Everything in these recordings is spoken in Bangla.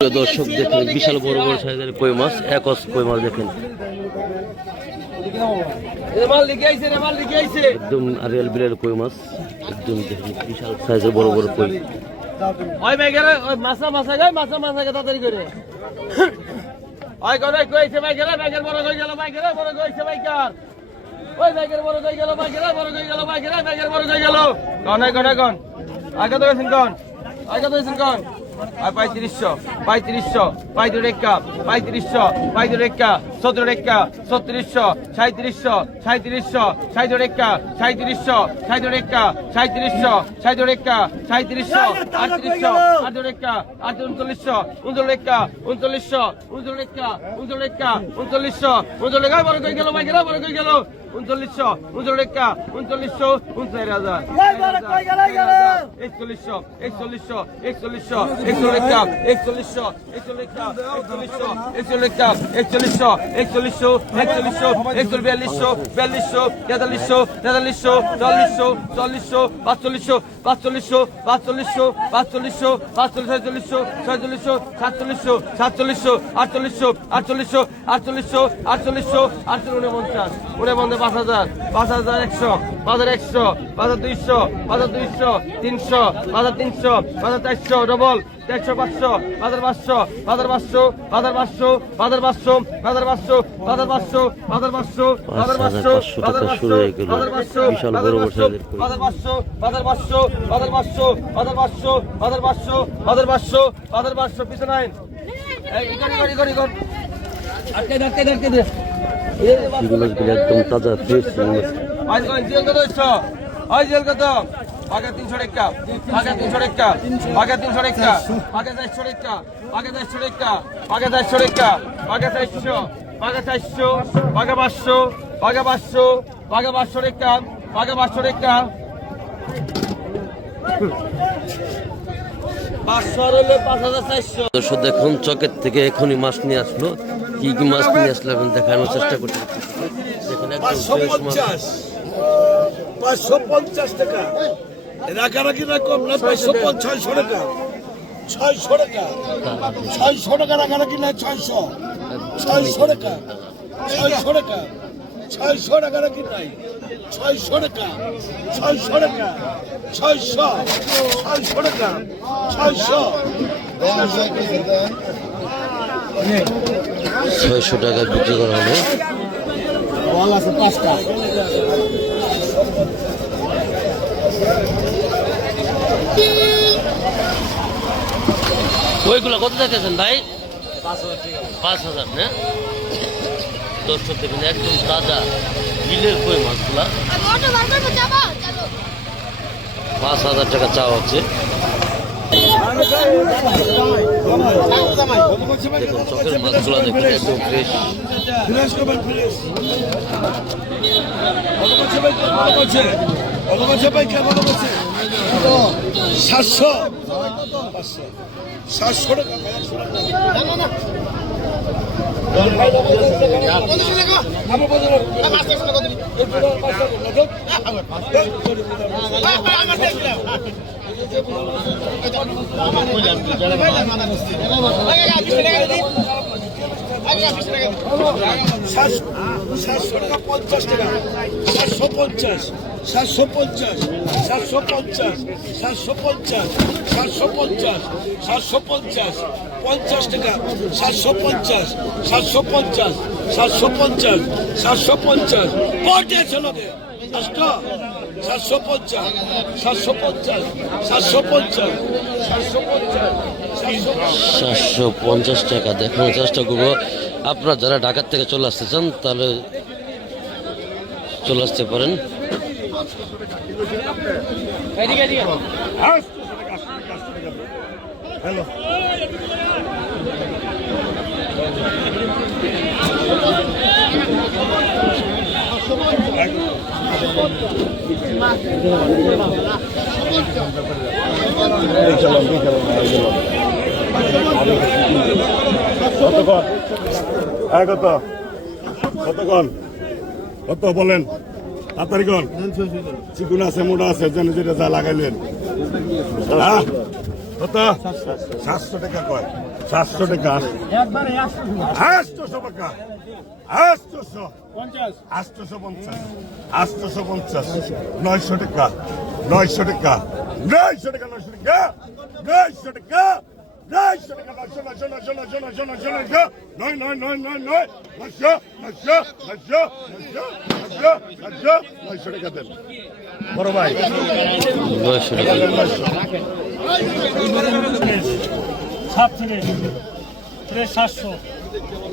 দর্শক দেখেন বিশাল বড় বড় সাইজের কই মাছ, একস কই মাছ দেখেন একদম আরিয়াল বিলের কই মাছ, একদম দেখেন বিশাল সাইজের বড় বড় কই। ওই ভাইগেরা ওই মাছা গে তাড়াতাড়ি করে ওই করে কইছে ভাইগেরা ভাইগের বড় কই গেল ভাইগেরা বড় কইছে ভাইকার ওই ভাইগের বড় কই গেল ভাইগেরা বড় কই গেল ভাইগেরা ভাইগের বড় কই গেল কোন আগে তো গেছেন কোন আর 3500 35 রেখা 3500 রেখা 17 রেখা 3600 3700 37 রেখা 3700 রেখা 3700 রেখা 3700 3800 রেখা 3900 রেখা 3900 রেখা 3900 রেখা বড় কই গেল ভাইগেরা বড় কই গেল 3900 রেখা 3900 49000 4100 রেখা 4100 রেখা 4100 রেখা 4100 4200 4300 4400 4500 4600 5100 5200 300 400 ডবল 500 শুরু হয়ে গেল বিশাল বড় বড় সাইজের কই। 500 পিছনে আইন এই গড়ি মাছগুলো একদম তাজা ফ্রেশ আজ জেল কত হইছো আজ জেল কত আগে 300 রেখা আগে 300 রেখা আগে 300 রেখা আগে 400 রেখা আগে 400 রেখা আগে 400 রেখা আগে 400 আগে 400 আগে 500 আগে 500 আগে 500 রেখা আগে 500 রেখা 500 হলে 5400 দর্শক দেখুন চকের থেকে এখনই মাছ নিয়ে আসলো, কি কি মাছ নিয়ে আসলো এখন দেখানোর চেষ্টা করতে দেখুন একদম ফ্রেশ মাছ। 550 টাকা রাখারাখি না কম না 550 টাকা 600 টাকা 600 টাকা রাখারাখি না 600 টাকা 600 টাকা 600 টাকা রাখি নাই 600 টাকা 600 টাকা 600 টাকা 600 টাকা বিক্রি করা হলো। বল আছে 5টা ওইগুলো কত দেখেছেন ভাই? 5000 না? দর্শক দেখুন একদম তাজা বিলের কই মাছগুলা 5000 টাকা চাওয়া হচ্ছে। দেখুন চকের মাছগুলা দেখুন একদম ফ্রেশ। 700 টাকা $750 টাকা দেখানোর চেষ্টা করবো। আপনারা যারা ঢাকার থেকে চলে আসতে চান তাহলে চলে আসতে পারেন। কত বলেন তাড়াতাড়ি কোন চিকুন আছে মোটা আছে যেটা যা লাগাইলেন কত 700 টাকা কয় 700 টাকা, একবারে 800 টাকা, 800, 850, 850, 900 টাকা, 900 টাকা, 900 টাকা, 900 টাকা, 900 টাকা, 900 টাকা, 900, 900, 900, 900, 900, 900, 900 টাকা দেন বড় ভাই, 900 টাকা। 37 fresh 700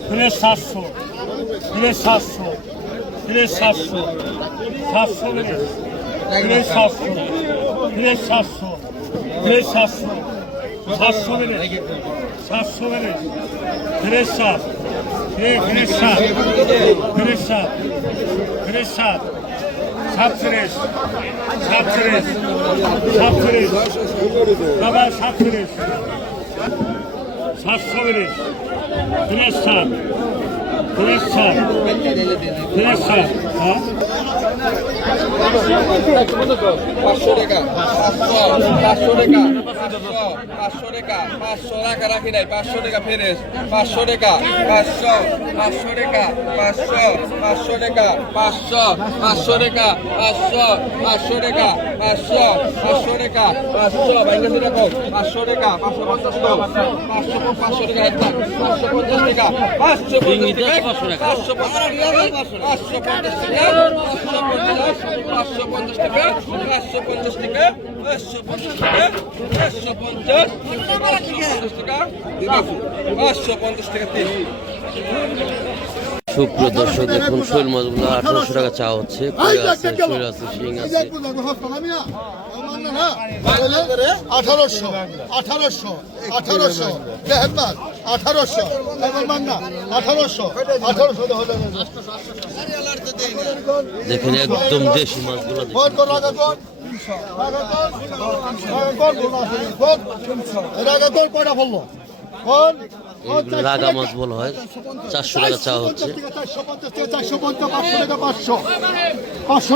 fresh 700 fresh 700 fresh 700 700 fresh 700 fresh 700 fresh 700 700 700 fresh 7 fresh 7 fresh 7 fresh 7 37 37 37 বাবা 37 700 ফ্রেশ 7 ফ্রেশ 7 ফ্রেশ 7 হ্যাঁ 500 টাকা 500 টাকা 500 টাকা 500 টাকা রাখি নাই 500 টাকা ফেরেস 500 টাকা 500 টাকা 500 টাকা 500 টাকা 500 টাকা 500 টাকা 500 বাইরে টাকা 500 টাকা 550 টাকা 500 টাকা একটা 550 টাকা 550 টাকা 550 টাকা 550 টাকা 550 টাকা 550 টাকা 550 টাকা 3 সুপ্রিয় দর্শক দেখুন শৈল মাছগুলো 1800 টাকা চা হচ্ছে, কই আছে, শৈল আছে, শিং আছে। 1800 1800 দেখেন না 1800 মান্না 1800 দেখেন একদম দেশি মাছগুলো দেখুন। এগুলো রাগা মাছ বলা হয়, 400 টাকা চা হচ্ছে। 500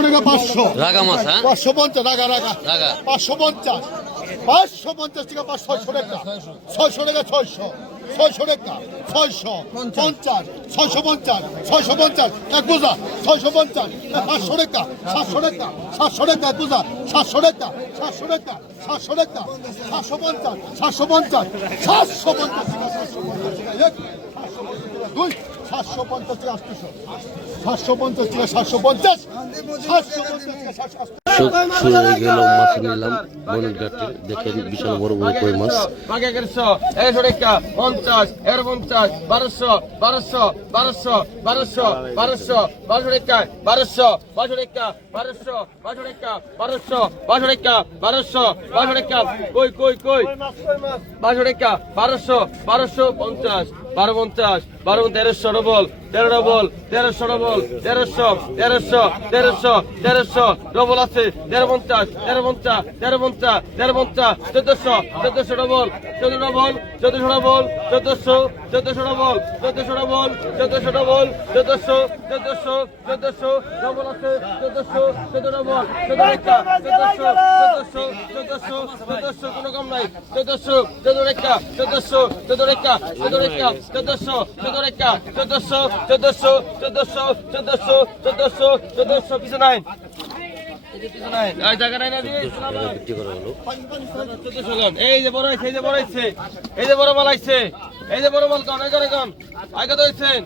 টাকা 500 রাগা মাছ, হ্যাঁ 550 রাগা রাগা রাগা 550 550 টাকা 600 টাকা 600 টাকা 600 টাকা 650 650 650 এক বোঝা 650 500 টাকা 700 টাকা 700 টাকা এক বোঝা 700 টাকা 700 টাকা 700 টাকা 750 750 750 টাকা 2 750 টাকা 800 750 টাকা 750 শুরু হয়ে গেল মাছ নিলাম বনের ঘাটে। দেখেন বিশাল বড় বড় কই মাছ। 100 টাকা 50 50 1200 1200 1200 1200 1200 1200 টাকা 1200 1200 টাকা 1200 1200 টাকা 1200 1200 টাকা 1200 1200 টাকা কই 1200 টাকা 1200 1250 1250 1300 ডবল 1300 ডবল 1300 ডবল আছে 1350 1400 double 1400 double 1400 double 1400 double 1400 double 1400 double 1400 double আছে 1400 ডবল 1400 কোনো কম নাই 1400 পিছনে নাই জায়গা নাই না দিয়ে বিক্রি করা হলো। এই যে বড় হয়েছে এই যে বড় মাল আইছে এই যে বড় মাল কন আগে তো হয়েছেন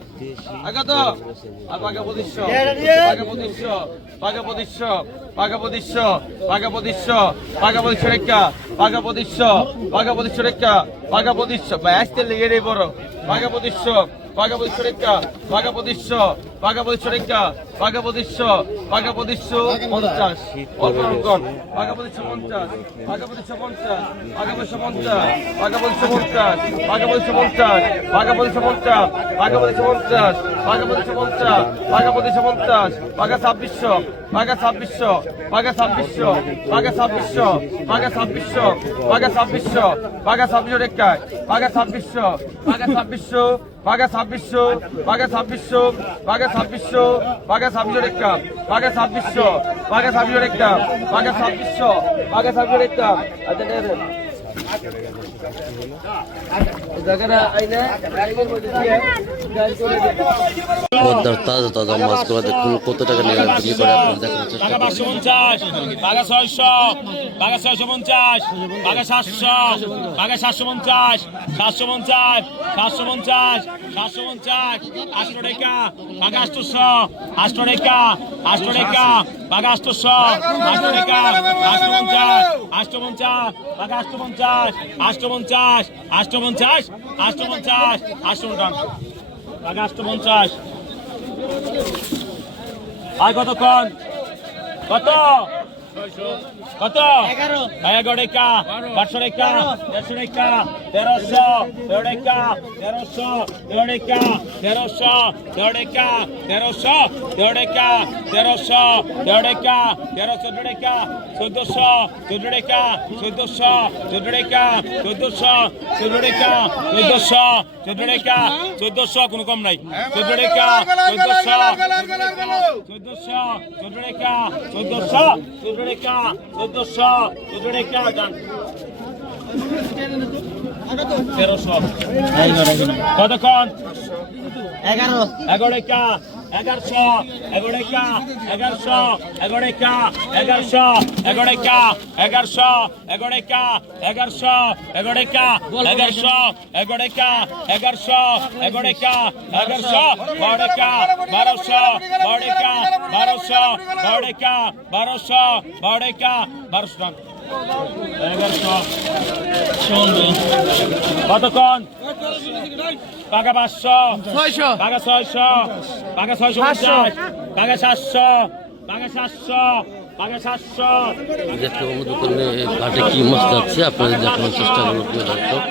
আগে তো আর পাকা 2500 পাকা 2500 টাকা পাকা 2500 টাকা পাকা 2500 ভাই আসতে লেগে রে বড় পাকা 2500 টাকা পাকা 2500 টাকা পাকা 2500 50 অল্প কম পাকা 2550 পাকা 2550 পাকা 2550 পাকা 2550 পাকা 2550 পাকা 2550 পাকা 2550 পাকা 2550 পাকা 2550 পাকা 2600 পাকা 2600 পাকা 2600 পাকা 2600 পাকা 2600 পাকা 2600 পাকা 2600 টাকা পাকা 2600 পাকা 2600 পাকা 2600 পাকা 2600 পাকা 2600 পাকা 2600 টাকা পাকা 2600 পাকা 2600 টাকা পাকা 2600 পাকা 2600 টাকা আচ্ছা পদ্মার তাজা তাজা মাছগুলো দেখুন কত টাকা নিয়ে বিক্রি করে আপনারা দেখানোর চেষ্টা টাকা করুন। 550, টাকা 600, টাকা 650, টাকা 700, টাকা 750, 750, 750, 750, 800 টাকা, টাকা 800, 800 টাকা, 800 টাকা, টাকা 800, 800 টাকা, 850, 850, টাকা 850, 850, 850, 850, 800 টাকা, টাকা 850 আয় কতক্ষণ কত কত 11 টাকা 500 টাকা 150 টাকা 1300 টাকা 1300 টাকা 1300 টাকা 1300 টাকা 1300 টাকা 1300 টাকা 1400 টাকা 1400 টাকা 1400 টাকা 1400 টাকা 1400 কোনো কম নাই 14 টাকা 1400 টাকা 1400 টাকা 1400 টাকা জান 1300 কতক্ষণ 11 টাকা 1100 টাকা 1100 টাকা 1100 টাকা 1100 টাকা 1100 টাকা 1100 টাকা 1100 টাকা 1100 টাকা 1200 টাকা 1200 টাকা 1200 টাকা 1200 কতক্ষণ টাকা 500 টাকা 600 টাকা 650 টাকা 700 টাকা 700 টাকা 700 দেখতে বন্ধু দোকানে ঘাটে কি মাছ যাচ্ছে আপনাদের দেখানোর চেষ্টা করুন প্রিয় দর্শক।